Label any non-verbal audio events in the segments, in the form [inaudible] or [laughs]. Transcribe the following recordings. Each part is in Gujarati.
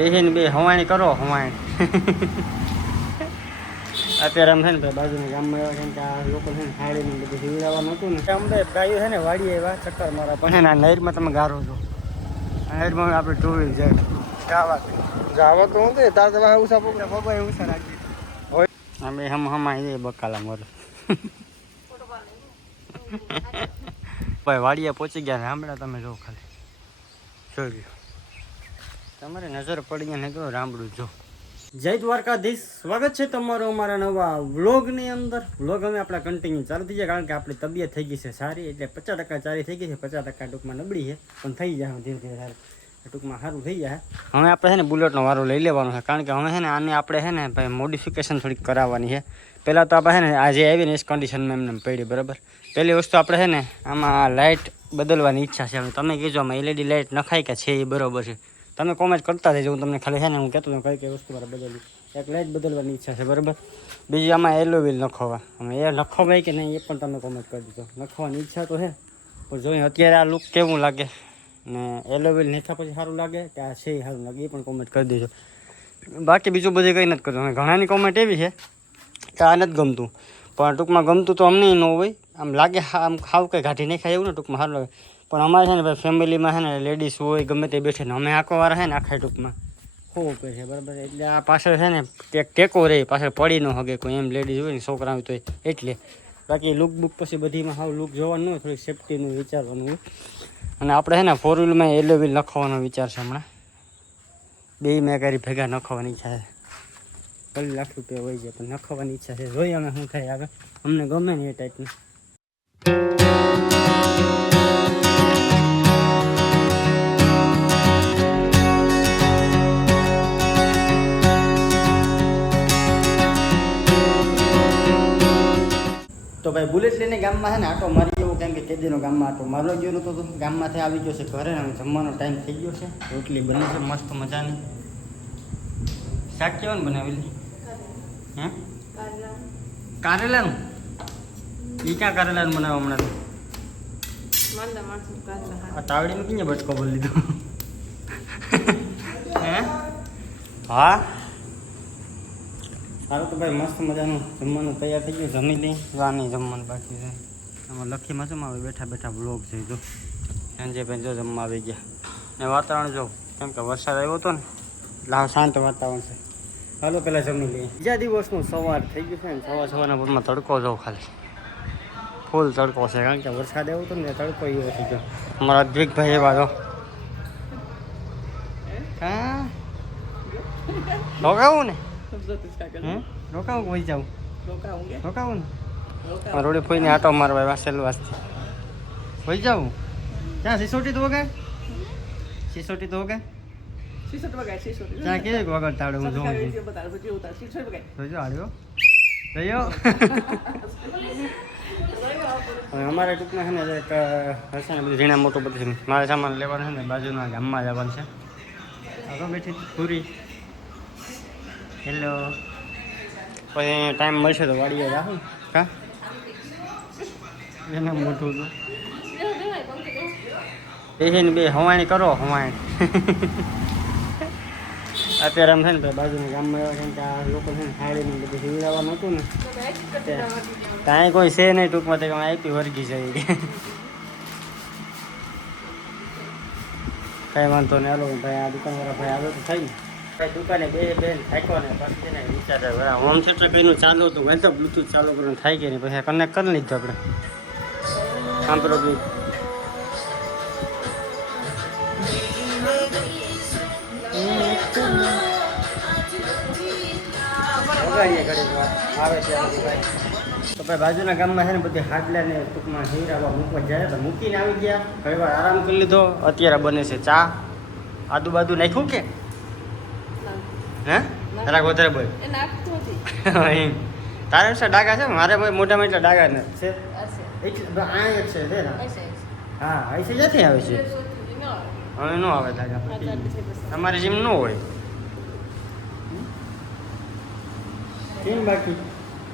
બેહીને બે હવાણી કરો હવાણી. અત્યારે આમ છે ને બાજુના ગામમાં એવા કેમ કે આ લોકો છે ને ખાડીને બધું જીવડાવવાનું હતું ને. અમે ગાયો છે ને વાડીએ એવા ચક્કર મારા. પણ આ નહેરમાં તમે ગારો છો. નહેરમાં આપણે ટુ વ્હીલ જાય. ગાવા જાવા તો હું તે તાર દવા ઉષા પકડે બાબા એ ઉષા રાખી અમે હમ હમ આવી બકાલા મોર. [laughs] ભાઈ વાડીએ પહોંચી ગયા ને હમણાં તમે જો ખાલી. જોઈ લ્યો. તમારે નજર પડી ગયા ને તો રામડું જો. જય દ્વારકાધીશ. સ્વાગત છે તમારું અમારા નવા વ્લોગની અંદર. વ્લોગ અમે આપણા કન્ટિન્યુ ચાલુ થઈ જાય કારણ કે આપણી તબિયત થઈ ગઈ છે સારી એટલે પચાસ ટકા સારી થઈ ગઈ છે. પચાસ ટકા ટૂંકમાં નબળી છે પણ થઈ જાય ધીરે ધીરે સારું. ટૂંકમાં સારું થઈ જાય હવે આપણે છે ને બુલેટનો વારો લઈ લેવાનો છે કારણ કે હવે છે ને આને આપણે છે ને ભાઈ મોડિફિકેશન થોડીક કરાવવાની છે. પહેલાં તો આપણે છે ને આજે આવી ને એ કન્ડિશનમાં એમને પડી બરાબર? પહેલી વસ્તુ આપણે છે ને આમાં લાઇટ બદલવાની ઈચ્છા છે. હવે તમે કહેજો આમાં એલઈડી લાઇટ નખાય કે છે એ બરોબર છે. તમે કોમેન્ટ કરતા રહેજો, હું તમને ખાલી છે ને હું કહેતો કઈ કઈ વસ્તુ મારે બદલવી એક લાઇટ બદલવાની ઈચ્છા છે, બરાબર? બીજી આમાં એલો લખવા. અમે એ નખવાય કે નહીં, એ પણ તમે કોમેન્ટ કરી દીધો. નખવાની ઈચ્છા તો છે, પણ જોઈએ અત્યારે આ લુક કેવું લાગે ને એલો વ્હીલ પછી સારું લાગે કે આ છે સારું લાગે, એ પણ કોમેન્ટ કરી દેજો. બાકી બીજું બધું કંઈ નથી કરતું ઘણાની કોમેન્ટ એવી છે કે આ નથી ગમતું. પણ ટૂંકમાં ગમતું તો અમને ન હોય. આમ લાગે આમ ખાવ કંઈ કાઢી નહીં ખાય એવું ને ટૂંકમાં સારું લાગે. પણ અમારે છે ને ભાઈ ફેમિલીમાં છે ને લેડીઝ હોય ગમે તે બેઠે ને અમે આખો વાર છે ને આખા ટૂંકમાં. હોવું કરે છે બરાબર? એટલે આ પાછળ છે ને ટેકો રહે પાછળ પડી ન હગે કોઈ એમ લેડીઝ હોય ને છોકરા હોય તો એટલે. બાકી લુક બુક પછી બધીમાં હાવ લુક જોવાનું હોય થોડી સેફટીનું વિચારવાનું હોય. અને આપણે છે ને ફોર વ્હીલમાં એલો વ્હીલ નખાવાનો વિચાર છે હમણાં. બે મેં કરી ભેગા નખવાની ઈચ્છા છે. ભલે લાખ રૂપિયા હોય છે પણ નખાવાની ઈચ્છા છે. જોઈએ અમે શું થાય આગળ. અમને ગમે ને એ ટાઈપનું તો ભાઈ બુલેટ લઈને ગામમાં છે ને, આટો મારી ગયો કેમ કે કેદીનો ગામમાં આટો મારવા ગયો નતો તો ગામમાંથી આવી ગયો છે ઘરે અને જમવાનો ટાઈમ થઈ ગયો છે. રોટલી બને છે, મસ્ત મજાની. શાક કેવાનું બનાવેલી? હે? કારેલાનું? એ ક્યાં કારેલાનું બનાવવા હમણાં આ તાવડીમાં ક્યાં બટકો બોલી લીધો હે? હા? સારું તો ભાઈ મસ્ત મજાનું જમવાનું તૈયાર થઈ ગયું. જમી લઈ વાની જમવાનું બાકી છે. આમાં લખીમાં શું બેઠા બેઠા બ્લોગ છે જો. સાંજે ભાઈ જો જમવા આવી ગયા. ને વાતાવરણ જો, કેમ કે વરસાદ આવ્યો હતો ને, એટલે શાંત વાતાવરણ છે. હાલો પહેલાં જમી લઈએ. બીજા દિવસનું સવાર થઈ ગયું છે ને, સવાર સવારના પૂરમાં તડકો જાઉં ખાલી. ફૂલ તડકો છે, કારણ કે વરસાદ આવ્યો હતો ને તડકો એવો થઈ ગયો. અમારા અદ્વિકભાઈ એવા જો. હા? કેવું ને? રોકાવું કોઈ જાઉં? રોકાવું ને? રોડે ફોઈને આટો મારવા એવા સેલ વાસથી હોઈ જાઉં? ક્યાં સિસોટી તો વગે સિસોટી તો વગે ત્યાં કે વગર તાવડે હું જોઉં છું? જોજો આડ્યો જોયો હવે અમારે ટૂંકમાં છે ને એક હશે ને બધું ઝીણા મોટું બધું મારે સામાન લેવાનું છે ને બાજુના ગામમાં જવાનું છે. બેઠી પૂરી. હેલો પછી ટાઈમ મળશે તો વાડીએ રાખું. કા? એને મોટું તો. બેસીને બે હવાણી કરો હવાણી. [laughs] અત્યારે આમ છે ને ભાઈ બાજુના ગામમાં એવા કેમ કે આ લોકો છે ને ખાડીને બધું જીવડાવવાનું હતું ને. કાંઈ કોઈ છે નહીં ટૂંકમાં તો આપી વર્ગી છે એ. [laughs] કાંઈ વાંધો નહીં હાલો ભાઈ આ દુકાનવાળા ભાઈ આવે તો થઈ ને. ભાઈ દુકાને બે બેન થાક્યો ને પછી ને વિચારે હોમ થિયેટર કઈનું ચાલુ હતું બ્લૂટૂથ ચાલુ કરીને થાય ગઈ નહીં? પછી કનેક્ટ કરી લીધું આપણે. સાંભળો બી તો ભાઈ બાજુના ગામમાં છે ને બધી હાડલા ને ટૂંકમાં હીરાવા મૂકવા જાય. તો મૂકીને આવી ગયા. ઘણી વાર આરામ કરી લીધો. અત્યારે બને છે ચા. આદુબાજુ નાખ્યું કે? હે? વધારે બોલ. એ નાખતું હતી એમ. તારે છે ડાગા છે? મારે ભાઈ મોટામાં એટલા ડાગા નથી. છે? આ એક છે હશે. હા અહીંથી જ્યાંથી આવે છે? એ. હવે ન આવે ડાગા તમારી જીમ ન હોય. કેમ બાકી?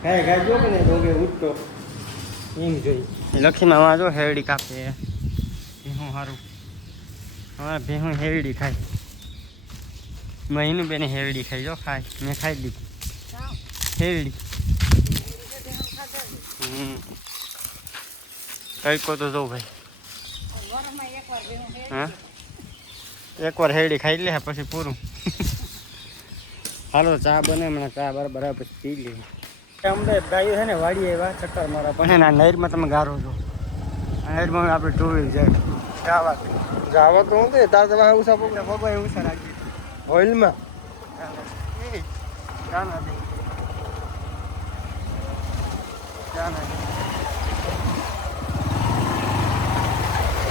કાંઈ ગાય જો કે ને રોગે ઉઠતો. એમ જોઈ. લખીમાં મામા જો હેરડી કાપે. ભેહું સારું અમારે ભેહું હેરડી ખાય. મહિનું બેને હેરડી ખાઈ જો ખાય. મેં ખાઈ લીધી. હમ. કઈ કો તો જોઉં ભાઈ. હા? એકવાર હેરડી ખાઈ લે પછી પૂરું. હાલો ચા બને મને ચા બરાબર પછી પી લે અમને ગાયું છે ને વાડીએ એવા ચક્કર મારા પણ. ના નહેરમાં તમે ગારો છો. નહેરમાં આપણે ટુ વ્હીલ જાય. વાત જાવા તો હું તે તાર તો વાહ ઉસા પોકરા ઉષા એવું દે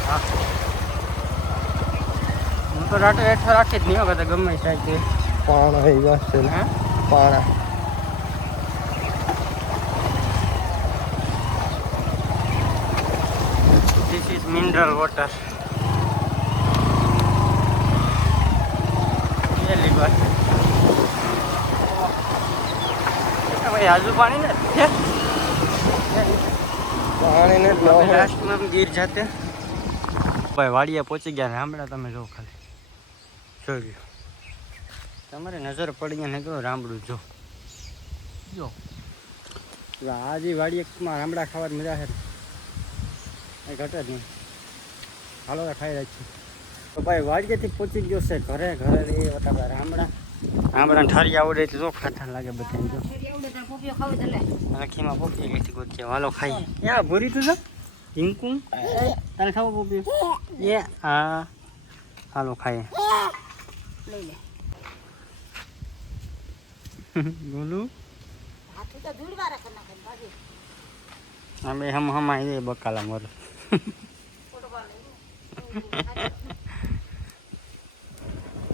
હા તો રાતે હેઠળ રાખી જ નહીં વખત ગમે સાહેબ પાણા એ વાત છે હા પાણા This is mineral water. ભાઈ આજુ પાણી ને પાણી. લાસ્ટમાં ગીર જાતે ભાઈ વાડિયા પહોંચી ગયા ને હમણાં તમે જો ખાલી. જોઈ લ્યો. તમારે નજર પડી ગયા ને તો રામડું જો. જો. આજે વાડીએ રામડા ખાવાની મજા છે ઘટે જ નહીં. હાલો ખાઈ રહ્યા છીએ તો ભાઈ વાડીએથી પહોંચી ગયો છે ઘરે ઘરે એ વટાડા રામડા. રામડા ઠારી આવડે એટલે જો ખાતા લાગે બધા જો. અને ખીમા પોપી ગઈ હતી ગોતી હાલો ખાઈ. યા ભૂરી તું છે હિંકુ. તારે ખાવો પોપી એ હા. હાલો ખાઈએ [laughs] બોલું. અમે હમ હમ આવી બકાલા મર. [laughs]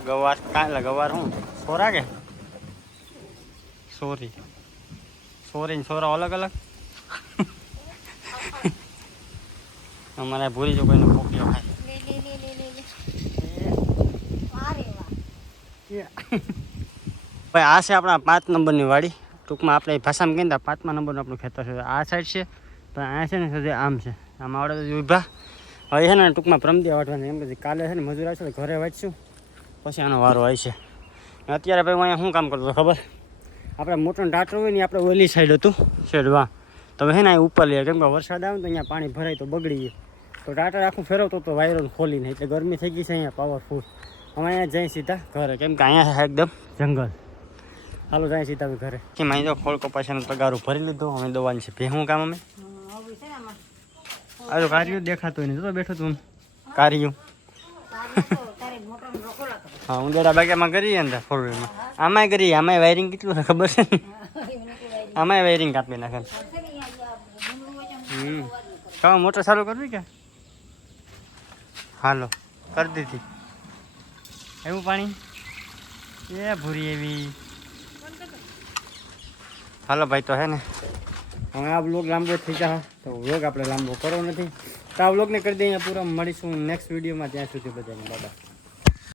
ગવાર કાંઈ ગવાર શું સોરા કે? સોરી. સોરી ને સોરા અલગ અલગ? અમારે ભૂરી જો કોઈનો પોપિયો ખાય. ભાઈ આ છે આપણા પાંચ નંબરની વાડી. ટૂંકમાં આપણે ભાષામાં કહીએ ને પાંચમા નંબરનું આપણું ખેતર છે. આ સાઈડ છે પણ આ છે ને સુધી આમ છે. આમ આવડે તો વિભા હવે છે ને ટૂંકમાં પ્રમદે વાટવાની એમ કે કાલે છે ને મજૂર આવશે તો ઘરે વાંચશું. પછી આનો વારો આવી છે. અત્યારે ભાઈ હું અહીંયા શું કામ કરતો ખબર? આપણે મોટો ટાટર હોય ને આપણે ઓલી સાઈડ હતું. શેડવા તમે હે ને અહીં ઉપર લઈએ. કેમ કે વરસાદ આવે ને તો અહીંયા પાણી ભરાય તો બગડી જાય. તો ટાટર આખું ફેરવતો તો વાયરો ખોલીને. એટલે ગરમી થઈ ગઈ છે અહીંયા પાવરફુલ અમે અહીંયા જઈ સીધા ઘરે. કેમ કે અહીંયા છે એકદમ જંગલ. હાલો જાય સીધા અમે ઘરે. કે અહીં તો ખોળ પાછાનું તગારું ભરી લીધો. અમે દવાની છે ભેહું કામ અમે. આ તો કાર્યું દેખાતું નહીં તો બેઠો તું. કાર્યું. હા ઉંદેડા બાગામાં કરીએ ને ફોર વ્હીલમાં આમાંય કરીએ આમાંય વાયરિંગ કેટલું છે ખબર છે આમાં આમાંય વાયરિંગ કાપી નાખે. હમ. તમે મોટર ચાલુ કરવી કે? હાલો, કરી દીધી. એવું પાણી? એ ભૂરી એવી. હાલો ભાઈ, તો હે ને. હવે આ બ્લોગ લાંબો થઈ જાય તો બ્લોગ આપણે લાંબો કરવો નથી. તો આ બ્લોગને કરી દઈએ પૂરા મળીશું નેક્સ્ટ વિડીયોમાં ત્યાં સુધી બધાને બાબા